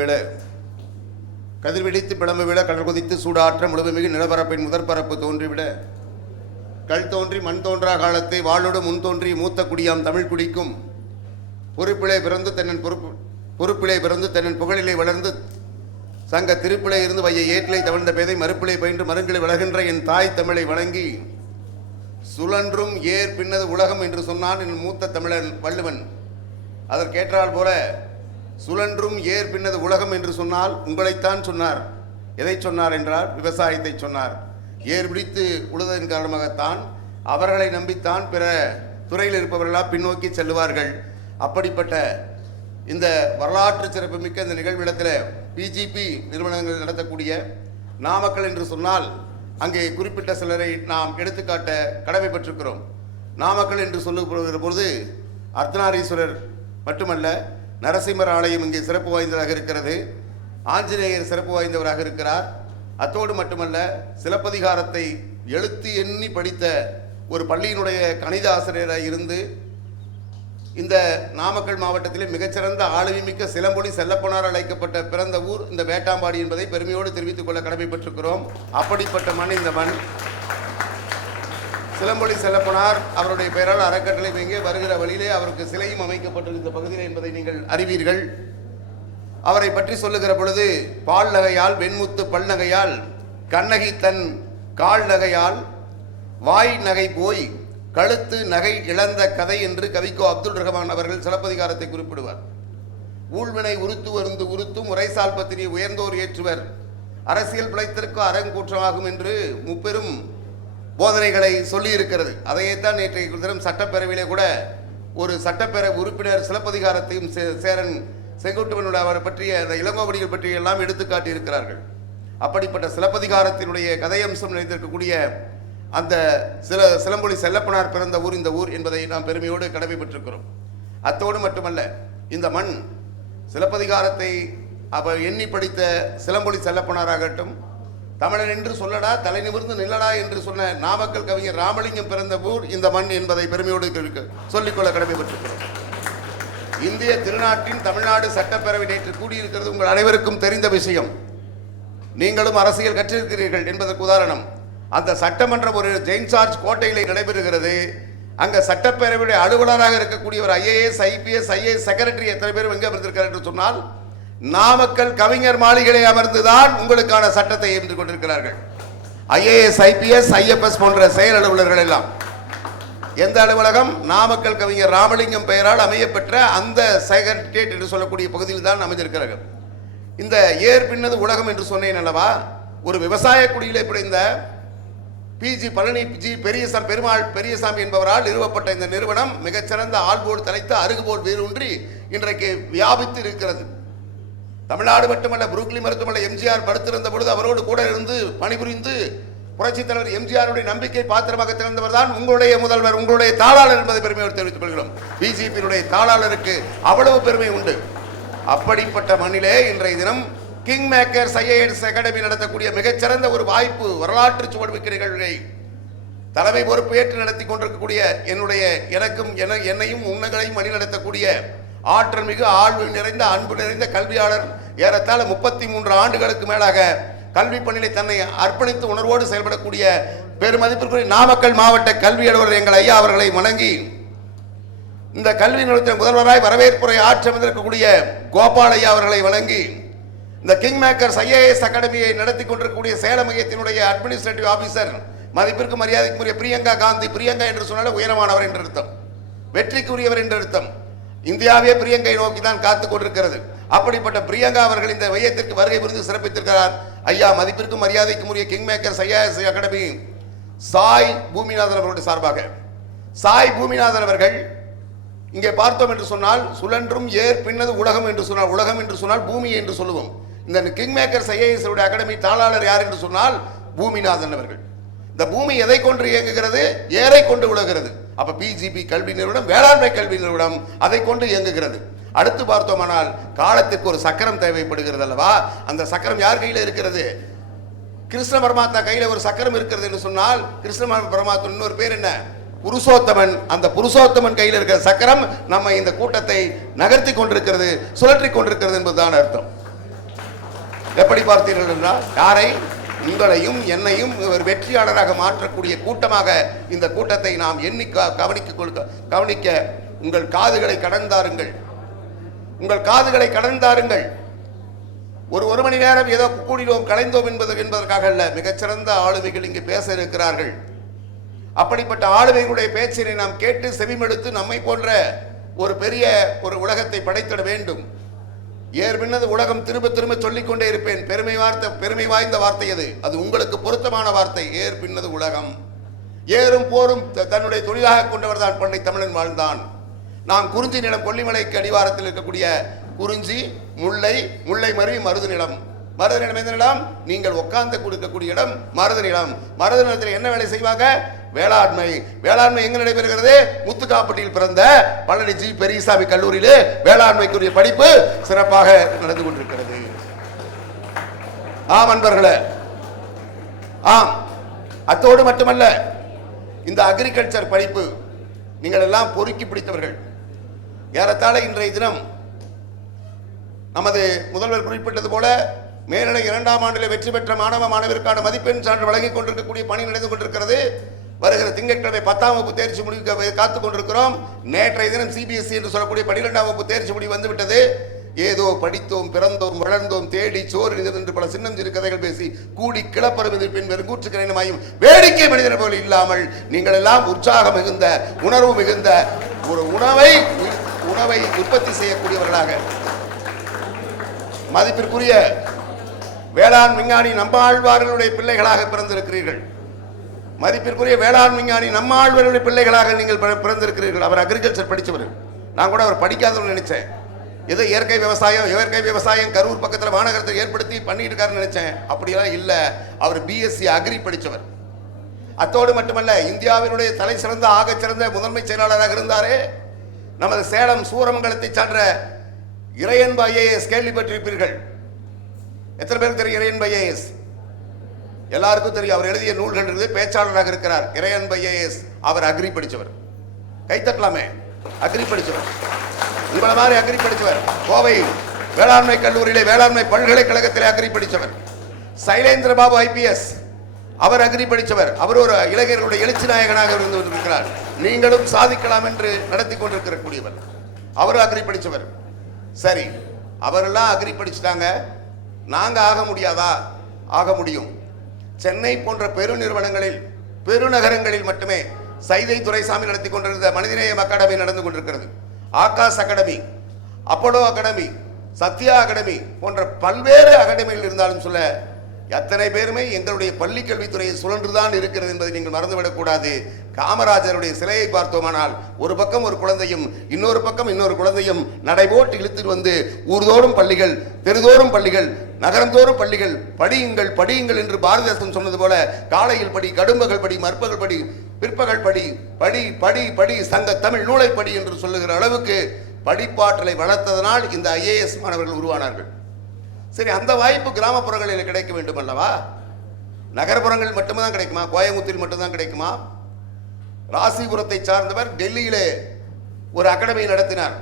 விட கதிர்வெடித்து பிளம்பு விட கடல் கொதித்து சூடாற்ற முழுமைமிகு நிலப்பரப்பின் முதற்பரப்பு தோன்றிவிட கல் தோன்றி மண் தோன்றா காலத்தை வாளோடு முன் தோன்றி மூத்த குடியாம் தமிழ் குடிக்கும் பொறுப்பிலே பிறந்து தன்னன் புகழிலே வளர்ந்து சங்க திருப்பிலே இருந்து வைய ஏற்றிலை தவழ்ந்த பேதை மறுப்பிலே பயின்று மருங்கிலே வளர்கின்ற என் தாய் தமிழை வணங்கி சுழன்றும் ஏர் பின்னது உலகம் என்று சொன்னான் என் மூத்த தமிழன் வள்ளுவன். அதற்கேற்றால் போல சுழன்றும் ஏர் பின்னது உலகம் என்று சொன்னால் உங்களைத்தான் சொன்னார். எதை சொன்னார் என்றால் விவசாயத்தை சொன்னார். ஏர் பிடித்து உழுததன் காரணமாகத்தான் அவர்களை நம்பித்தான் பிற துறையில் இருப்பவர்களாக பின்னோக்கி செல்லுவார்கள். அப்படிப்பட்ட இந்த வரலாற்று சிறப்புமிக்க இந்த நிகழ்விடத்தில் பிஜிபி நிறுவனங்கள் நடத்தக்கூடிய நாமக்கல் என்று சொன்னால் அங்கே குறிப்பிட்ட சிலரை நாம் எடுத்துக்காட்ட கடமைப்பட்டிருக்கிறோம். நாமக்கல் என்று சொல்லுகிற பொழுது அர்த்தநாரீஸ்வரர் மட்டுமல்ல, நரசிம்மர் ஆலயம் இங்கே சிறப்பு வாய்ந்ததாக இருக்கிறது. ஆஞ்சநேயர் சிறப்பு வாய்ந்தவராக இருக்கிறார். அத்தோடு மட்டுமல்ல, சிலப்பதிகாரத்தை எழுத்து எண்ணி படித்த ஒரு பள்ளியினுடைய கணித ஆசிரியராக இருந்து இந்த நாமக்கல் மாவட்டத்திலே மிகச்சிறந்த ஆளுமைமிக்க சிலம்பொலி செல்லப்பனார் அழைக்கப்பட்ட பிறந்த ஊர் இந்த வேட்டாம்பாடி என்பதை பெருமையோடு தெரிவித்துக் கொள்ள கடமைப்பட்டிருக்கிறோம். அப்படிப்பட்ட மண் இந்த மண். சிலம்பொலி செல்லப்பனார் அவருடைய பெயரால் அறக்கட்டளை இங்கே வருகிற வழியிலே அவருக்கு சிலையும் அமைக்கப்பட்டிருந்த பகுதியில் என்பதை நீங்கள் அறிவீர்கள். அவரை பற்றி சொல்லுகிற பொழுது பால் நகையால் வெண்முத்து பல் நகையால் கண்ணகி தன் கால் நகையால் வாய் நகை போய் கழுத்து நகை இழந்த கதை என்று கவிக்கோ அப்துல் ரஹ்மான் அவர்கள் சிலப்பதிகாரத்தை குறிப்பிடுவார். ஊழ்வினை உறுத்து வருந்து உறுத்தும் உரைசால் பத்தினி உயர்ந்தோர் ஏற்றுவர் அரசியல் பிழைத்திற்கு அரங்கூற்றமாகும் என்று முப்பெரும் போதனைகளை சொல்லி இருக்கிறது. அதையேத்தான் நேற்றைய தினம் சட்டப்பேரவையிலே கூட ஒரு சட்டப்பேரவை உறுப்பினர் சிலப்பதிகாரத்தையும் சேரன் செங்குட்டுவனுடைய அவரை பற்றிய அந்த இளங்கோவடிகள் பற்றிய எல்லாம் எடுத்துக்காட்டி இருக்கிறார்கள். அப்படிப்பட்ட சிலப்பதிகாரத்தினுடைய கதையம்சம் நிறைந்திருக்கக்கூடிய அந்த சிலம்பொலி செல்லப்பனார் பிறந்த ஊர் இந்த ஊர் என்பதை நாம் பெருமையோடு கடமைப்பட்டிருக்கிறோம். அத்தோடு மட்டுமல்ல, இந்த மண் சிலப்பதிகாரத்தை அவர் எண்ணி படித்த சிலம்பொலி செல்லப்பனாராகட்டும், தமிழன் என்று சொல்லடா தலை நிமிர்ந்து நில்லடா என்று சொன்ன நாமக்கல் கவிஞர் ராமலிங்கம் பிறந்த ஊர் இந்த மண் என்பதை பெருமையோடு சொல்லிக்கொள்ள கடமைப்பட்டிருக்கிறோம். இந்திய திருநாட்டின் தமிழ்நாடு சட்டப்பேரவை நேற்று கூடியிருக்கிறது உங்கள் அனைவருக்கும் தெரிந்த விஷயம். நீங்களும் அரசியல் கற்றிருக்கிறீர்கள் என்பதற்கு உதாரணம். அந்த சட்டமன்றம் ஒரு ஜெயின் சார்ஜ் கோட்டையிலே நடைபெறுகிறது. அங்க சட்டப்பேரவையுடைய அலுவலராக இருக்கக்கூடியவர் ஐஏஎஸ் ஐபிஎஸ் ஐஏஎஸ் செக்ரட்டரி எத்தனை பேர் எங்கே அமர்ந்திருக்கிறார் என்று சொன்னால் நாமக்கல் கவிஞர் மாளிகையை அமர்ந்துதான் உங்களுக்கான சட்டத்தை ஏற்று கொண்டிருக்கிறார்கள். ஐஏஎஸ் ஐபிஎஸ் ஐஎஃப்எஸ் போன்ற செயல் அலுவலர்கள் எல்லாம் எந்த அலுவலகம்? நாமக்கல் கவிஞர் ராமலிங்கம் பெயரால் அமையப்பெற்ற அந்த செக்ரட்டரியேட் என்று சொல்லக்கூடிய பகுதியில் தான் அமைந்திருக்கிறார்கள். இந்த ஏர் பின்னது உலகம் என்று சொன்னேன் அல்லவா, ஒரு விவசாய குடியிலே பிறந்த பிஜி பழனி ஜி பெரியசாமி என்பவரால் நிறுவப்பட்ட இந்த நிறுவனம் மிகச்சிறந்த ஆள்போல் தலைத்து அருகுபோல் வேரூன்றி இன்றைக்கு வியாபித்து இருக்கிறது. தமிழ்நாடு மட்டுமல்ல, புரூக்லி மருத்துவமனை எம்ஜிஆர் படுத்திருந்த பொழுது அவரோடு கூட இருந்து பணிபுரிந்து புரட்சித் தலைவர் எம்ஜிஆருடைய நம்பிக்கை பாத்திரமாக திறந்தவர் தான் உங்களுடைய முதல்வர், உங்களுடைய தாளாளர் என்பதை பெருமையோடு தெரிவித்துக் கொள்கிறோம். பிஜேபியினுடைய தாளாளருக்கு அவ்வளவு பெருமை உண்டு. அப்படிப்பட்ட மண்ணிலே இன்றைய தினம் கிங் மேக்கர்ஸ் ஐஏஎஸ் அகாடமி நடத்தக்கூடிய மிகச்சிறந்த ஒரு வாய்ப்பு, வரலாற்று சுவடுமிக்க நிகழ்வை தலைமை பொறுப்பு ஏற்று நடத்தி கொண்டிருக்கக்கூடிய என்னையும் உன்னங்களையும் வழி நடத்தக்கூடிய ஆற்றல் மிகு ஆழ்வு நிறைந்த அன்பு நிறைந்த கல்வியாளர், ஏறத்தாழ 33 ஆண்டுகளுக்கு மேலாக கல்வி பணியை தன்னை அர்ப்பணித்து உணர்வோடு செயல்படக்கூடிய பெருமதிப்பிற்குரிய நாமக்கல் மாவட்ட கல்வி அலுவலர் எங்கள் ஐயா அவர்களை வணங்கி, இந்த கல்வி நிறுவனத்தின் முதல்வராய் வரவேற்புரை ஆற்றி அமர்ந்திருக்கக்கூடிய கோபால் ஐயா அவர்களை வணங்கி, இந்த கிங் மேக்கர்ஸ் ஐஏஎஸ் அகாடமியை நடத்தி கொண்டிருக்கக்கூடிய சேலம் மையத்தினுடைய அட்மினிஸ்ட்ரேட்டிவ் ஆபீசர் மதிப்பிற்கு மரியாதைக்குரிய பிரியங்கா காந்தி, பிரியங்கா என்று சொன்னாலே உயரமானவர் என்று அர்த்தம், வெற்றிக்குரியவர் என்று அர்த்தம். இந்தியாவே பிரியங்கை நோக்கி தான் காத்துக் கொண்டிருக்கிறது. அப்படிப்பட்ட பிரியங்கா அவர்கள் இந்த மையத்திற்கு வருகை புரிந்து சிறப்பித்திருக்கிறார். ஐயா மதிப்பிற்கும் மரியாதைக்கும் உரிய king makers IAS academy Sai Boominathan அவர்களுடைய சார்பாக, சாய் பூமிநாதன் அவர்கள் இங்கே பார்த்தோம் என்று சொன்னால் சுழன்றும் ஏர் பின்னது உலகம் என்று சொன்னால், உலகம் என்று சொன்னால் பூமி என்று சொல்லுவோம். இந்த கிங் மேக்கர்ஸ் ஐஏஎஸ் அகாடமி தாளாளர் யார் என்று சொன்னால் பூமிநாதன் அவர்கள். இந்த பூமி எதை கொண்டு இயங்குகிறது? ஏரை கொண்டு உலகிறது. அப்ப பிஜிபி கல்வி நிறுவனம் வேளாண்மை கல்வி நிறுவனம் அதை கொண்டு இயங்குகிறது. அடுத்து பார்த்தோமானால் காலத்திற்கு ஒரு சக்கரம் தேவைப்படுகிறது அல்லவா? அந்த சக்கரம் யார் கையில் இருக்கிறது? கிருஷ்ண பரமாத்மா கையில் ஒரு சக்கரம் இருக்கிறது என்று சொன்னால் கிருஷ்ண பரமாத்மா இன்னொரு பேர் என்ன? புருஷோத்தமன். அந்த புருஷோத்தமன் கையில் இருக்கிற சக்கரம் நம்ம இந்த கூட்டத்தை நகர்த்தி கொண்டிருக்கிறது, சுழற்றி கொண்டிருக்கிறது என்பதுதான் அர்த்தம். எப்படி பார்த்தீர்கள் என்றால் யாரை? உங்களையும் என்னையும் ஒரு வெற்றியாளராக மாற்றக்கூடிய கூட்டமாக இந்த கூட்டத்தை நாம் எண்ணி கவனிக்க உங்கள் காதுகளை கடந்தாருங்கள். உங்கள் காதுகளை கடந்தாருங்கள். ஒரு மணி நேரம் ஏதோ கூடினோம் கலைந்தோம் என்பதற்காக அல்ல. மிகச்சிறந்த ஆளுமைகள் இங்கு பேச இருக்கிறார்கள். அப்படிப்பட்ட ஆளுமைகளுடைய பேச்சினை நாம் கேட்டு செவிமெடுத்து நம்மை போன்ற ஒரு பெரிய ஒரு உலகத்தை படைத்திட வேண்டும். ஏற்பின்னது உலகம் திரும்ப திரும்ப சொல்லிக்கொண்டே இருப்பேன். பெருமை வாய்ந்த வார்த்தை அது உங்களுக்கு பொருத்தமான வார்த்தை. ஏற்பின்னது உலகம். ஏறும் போரும் தன்னுடைய தொழிலாக கொண்டவர் தான் பண்டை தமிழன் வாழ்ந்தான். நாம் குறிஞ்சி நிலம், கொல்லிமலைக்கு அடிவாரத்தில் இருக்கக்கூடிய குறிஞ்சி, முல்லை மருவி மருது நிலம். மருது நிலம் எந்த நிலம்? நீங்கள் உட்கார்ந்து கொடுக்கக்கூடிய இடம் மருது நிலம். மருது நிலத்தில் என்ன வேலை செய்வாங்க? வேளாண்மை. வேளாண்மை எங்க நடைபெறுகிறது? முத்துக்காப்பட்டியில் பிறந்த பழனி ஜி பெரியசாமி கல்லூரியிலே வேளாண்மைக்குரிய படிப்பு சிறப்பாக நடந்து கொண்டிருக்கிறது. ஆம் அன்பர்களே, ஆம். அத்தோடு மட்டுமல்ல, இந்த அக்ரிகல்ச்சர் படிப்பு நீங்கள் எல்லாம் பொறுக்கி பிடித்தவர்கள். ஏறத்தாழ இன்றைய தினம் நமது முதல்வர் குறிப்பிட்டது போல மேல்நிலை 2ஆம் ஆண்டில் வெற்றி பெற்ற மாணவருக்கான மதிப்பெண் சான்று வழங்கிக் கொண்டிருக்கக்கூடிய பணி நடந்து கொண்டிருக்கிறது. வருகிற திங்கட்கிழமை 10ஆம் வகுப்பு தேர்ச்சி முடிக்க காத்துக் கொண்டிருக்கிறோம். நேற்றைய தினம் சிபிஎஸ்இ என்று சொல்லக்கூடிய 12ஆம் வகுப்பு தேர்ச்சி முடிவு வந்துவிட்டது. ஏதோ படித்தோம், பிறந்தோம், வளர்ந்தோம், தேடி சோறு என்று பல சின்னம் சிறு கதைகள் பேசி கூடி கிளப்பரும் எதிர்ப்பின் வெறுங்கூற்று கரையமாயும் வேடிக்கை மனிதர் போல் இல்லாமல் நீங்கள் எல்லாம் உற்சாகம் மிகுந்த, உணர்வு மிகுந்த ஒரு உணவை உற்பத்தி செய்யக்கூடியவர்களாக, மதிப்பிற்குரிய வேளாண் விஞ்ஞானி நம்மாழ்வார்களுடைய பிள்ளைகளாக பிறந்திருக்கிறீர்கள். மதிப்பிற்குரிய வேளாண் விஞ்ஞானி நம்மாழ்வார்களுடைய பிள்ளைகளாக நீங்கள் பிறந்திருக்கிறீர்கள். அவர் அக்ரிகல்ச்சர் படித்தவர். நான் கூட அவர் படிக்காதவன்னு நினைச்சேன். ஏதோ இயற்கை விவசாயம் கரூர் பக்கத்தில் மாநகரத்தை ஏற்படுத்தி பண்ணிட்டு இருக்காருன்னு நினைச்சேன். அப்படியெல்லாம் இல்லை. அவர் பிஎஸ்சி அக்ரி படித்தவர். அத்தோடு மட்டுமல்ல, இந்தியாவினுடைய தலை சிறந்த ஆகச்சிறந்த முதன்மை செயலாளராக இருந்தாரே நமது சேலம் சூரமங்கலத்தை சார்ந்த இறையன்பு ஐஏஎஸ் கேள்விப்பட்டிருப்பீர்கள். எத்தனை பேருக்கு தெரியும் இறையன்பு ஐஏஎஸ்? எல்லாருக்கும் தெரியும். அவர் எழுதிய நூல்கள் இருந்து பேச்சாளராக இருக்கிறார். இறையன்பு ஐஏஎஸ். அவர் அக்ரி படித்தவர். கைத்தட்டலாமே. அக்ரி படித்தவர். உங்களை மாதிரி அக்ரி படித்தவர். கோவை வேளாண்மை கல்லூரியிலே வேளாண்மை பல்கலைக்கழகத்திலே அக்ரி படித்தவர். சைலேந்திர பாபு ஐபிஎஸ். அவர் அக்ரி படித்தவர். அவர் ஒரு இளைஞர்களுடைய எழுச்சி நாயகனாக இருந்து கொண்டிருக்கிறார். நீங்களும் சாதிக்கலாம் என்று நடத்தி கொண்டிருக்கக்கூடியவர். அவரும் அக்ரி படித்தவர். சரி, அவரெல்லாம் அக்ரி படிச்சுட்டாங்க. நாங்க ஆக முடியாதா? ஆக முடியும். சென்னை போன்ற பெருநிறுவனங்களில், பெருநகரங்களில் மட்டுமே சைதை துரைசாமி நடத்தி கொண்டிருந்த மனிதநேயம் அகாடமி நடந்து கொண்டிருக்கிறது. Akash academy, Apollo academy, Sathya academy போன்ற பல்வேறு அகாடமிகள் இருந்தாலும் சொல்ல எத்தனை பேருமே எங்களுடைய பள்ளி கல்வித்துறையை சுழன்றுதான் இருக்கிறது என்பதை நீங்கள் மறந்துவிடக்கூடாது. காமராஜருடைய சிலையை பார்த்தோமானால் ஒரு பக்கம் ஒரு குழந்தையும் இன்னொரு பக்கம் இன்னொரு குழந்தையும் நடைபோட்டு இழுத்துட்டு வந்து ஊர்தோறும் பள்ளிகள், தெருதோறும் பள்ளிகள், நகரந்தோறும் பள்ளிகள், படியுங்கள் படியுங்கள் என்று பாரதிதாசன் சொன்னது போல காலையில் படி, கடும்பகல் படி, மற்பகல் படி, பிற்பகல் படி, படி படி படி, சங்க தமிழ் நூலை படி என்று சொல்லுகிற அளவுக்கு படிப்பாற்றலை வளர்த்ததனால் இந்த ஐஏஎஸ் மாணவர்கள் உருவானார்கள். சரி, அந்த வாய்ப்பு கிராமப்புறங்களில் கிடைக்க வேண்டும் அல்லவா? நகர்ப்புறங்களில் மட்டும்தான் கிடைக்குமா? கோயம்புத்தூரில் மட்டும்தான் கிடைக்குமா? ராசிபுரத்தை சார்ந்தவர் டெல்லியிலே ஒரு அகாடமி நடத்தினார்.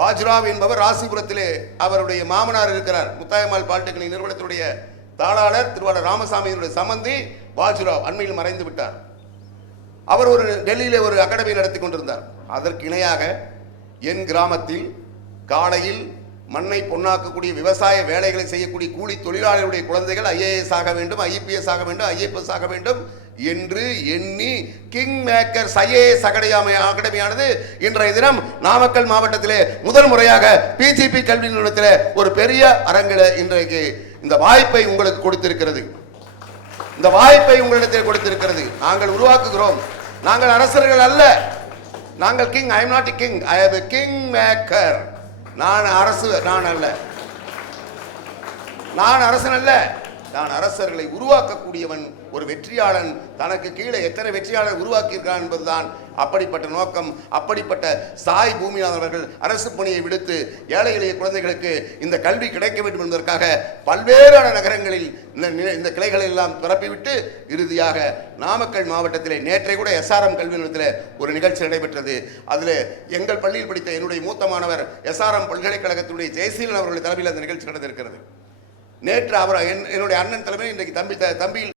வாஜ்ராவ் என்பவர் ராசிபுரத்திலே அவருடைய மாமனார் இருக்கிறார். முத்தாயம்மாள் பாலிடெக்னிக் நிறுவனத்துடைய தாளாளர் திருவாளர் ராமசாமியினுடைய சம்பந்தி வாஜ்ராவ் அண்மையில் மறைந்து விட்டார். அவர் ஒரு டெல்லியிலே ஒரு அகாடமி நடத்தி கொண்டிருந்தார். அதற்கு இணையாக என் கிராமத்தில் காலையில் மண்ணை பொன்னாக்கக்கூடிய விவசாய வேலைகளை செய்யக்கூடிய கூலி தொழிலாளர்களுடைய குழந்தைகள் ஐஏஎஸ் ஆக வேண்டும், ஐபிஎஸ் ஆக வேண்டும், ஐஏஎஸ் ஆக வேண்டும் என்று எண்ணி கிங் மேக்கர்ஸ் ஐஏஎஸ் அகாடமியானது இன்றைய தினம் நாமக்கல் மாவட்டத்திலே முதல் முறையாக பிஜிபி கல்வி நிறுவனத்திலே ஒரு பெரிய அரங்கில் இன்றைக்கு இந்த வாய்ப்பை உங்களுக்கு கொடுத்திருக்கிறது. இந்த வாய்ப்பை உங்களிடத்தில் கொடுத்திருக்கிறது. நாங்கள் உருவாக்குகிறோம். நாங்கள் அரசர்கள் அல்ல. நாங்கள் king. I am not a king. I am a king maker. நான் அரசு, நான் அல்ல. நான் அரசன் அல்ல. நான் அரசர்களை உருவாக்கக்கூடியவன், ஒரு வெற்றியாளன். தனக்கு கீழே எத்தனை வெற்றியாளர் உருவாக்கியிருக்கிறான் என்பதுதான் அப்படிப்பட்ட நோக்கம். அப்படிப்பட்ட சாய் பூமிநாதன் அவர்கள் அரசு பணியை விடுத்து ஏழை எளிய குழந்தைகளுக்கு இந்த கல்வி கிடைக்க வேண்டும் என்பதற்காக பல்வேறான நகரங்களில் இந்த கிளைகளை எல்லாம் பரப்பிவிட்டு இறுதியாக நாமக்கல் மாவட்டத்திலே நேற்றை கூட எஸ்ஆர்எம் கல்வி நிலையத்தில் ஒரு நிகழ்ச்சி நடைபெற்றது. அதில் எங்கள் பள்ளியில் படித்த என்னுடைய மூத்த மாணவர் எஸ்ஆர்எம் பல்கலைக்கழகத்துடைய ஜெயசீலன் அவர்களுடைய தலைமையில் அந்த நிகழ்ச்சி நடந்திருக்கிறது. நேற்று அவர் என்னுடைய அண்ணன் தலைமையில் இன்றைக்கு தம்பி